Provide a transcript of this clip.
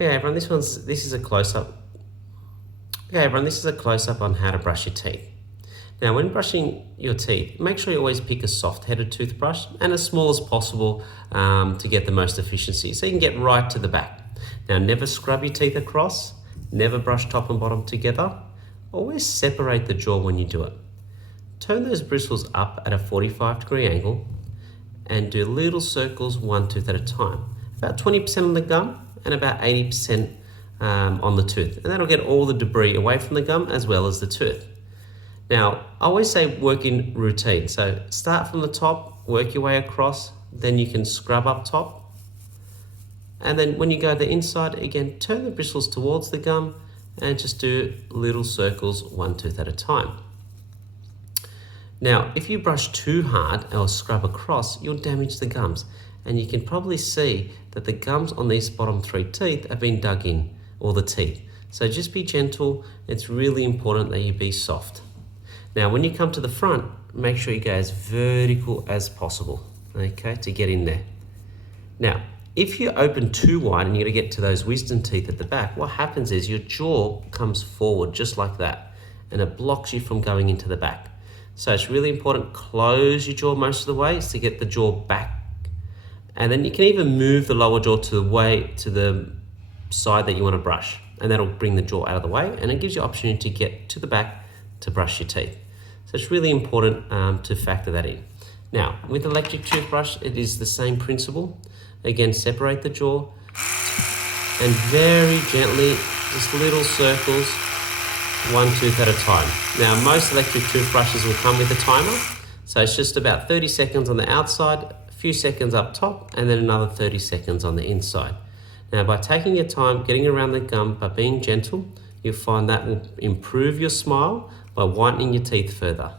Okay, everyone, this is a close-up. Okay, everyone, this is a close-up on how to brush your teeth. Now, when brushing your teeth, make sure you always pick a soft-headed toothbrush and as small as possible to get the most efficiency, so you can get right to the back. Now, never scrub your teeth across, never brush top and bottom together. Always separate the jaw when you do it. Turn those bristles up at a 45-degree angle and do little circles, one tooth at a time. About 20% on the gum and about 80% on the tooth. And that'll get all the debris away from the gum as well as the tooth. Now, I always say work in routine. So start from the top, work your way across, then you can scrub up top. And then when you go to the inside, again, turn the bristles towards the gum and just do little circles, one tooth at a time. Now, if you brush too hard or scrub across, you'll damage the gums. And you can probably see that the gums on these bottom three teeth have been dug in, or the teeth. So just be gentle. It's really important that you be soft. Now, when you come to the front, make sure you go as vertical as possible, okay, to get in there. Now, if you open too wide and you're gonna get to those wisdom teeth at the back, what happens is your jaw comes forward just like that, and it blocks you from going into the back. So it's really important, close your jaw most of the way to get the jaw back. And then you can even move the lower jaw to the side that you want to brush, and that'll bring the jaw out of the way, and it gives you opportunity to get to the back to brush your teeth. So it's really important to factor that in. Now, with electric toothbrush, it is the same principle. Again, separate the jaw and very gently, just little circles, one tooth at a time. Now, most electric toothbrushes will come with a timer, so it's just about 30 seconds on the outside, a few seconds up top, and then another 30 seconds on the inside. Now, by taking your time, getting around the gum, but being gentle, you'll find that will improve your smile by whitening your teeth further.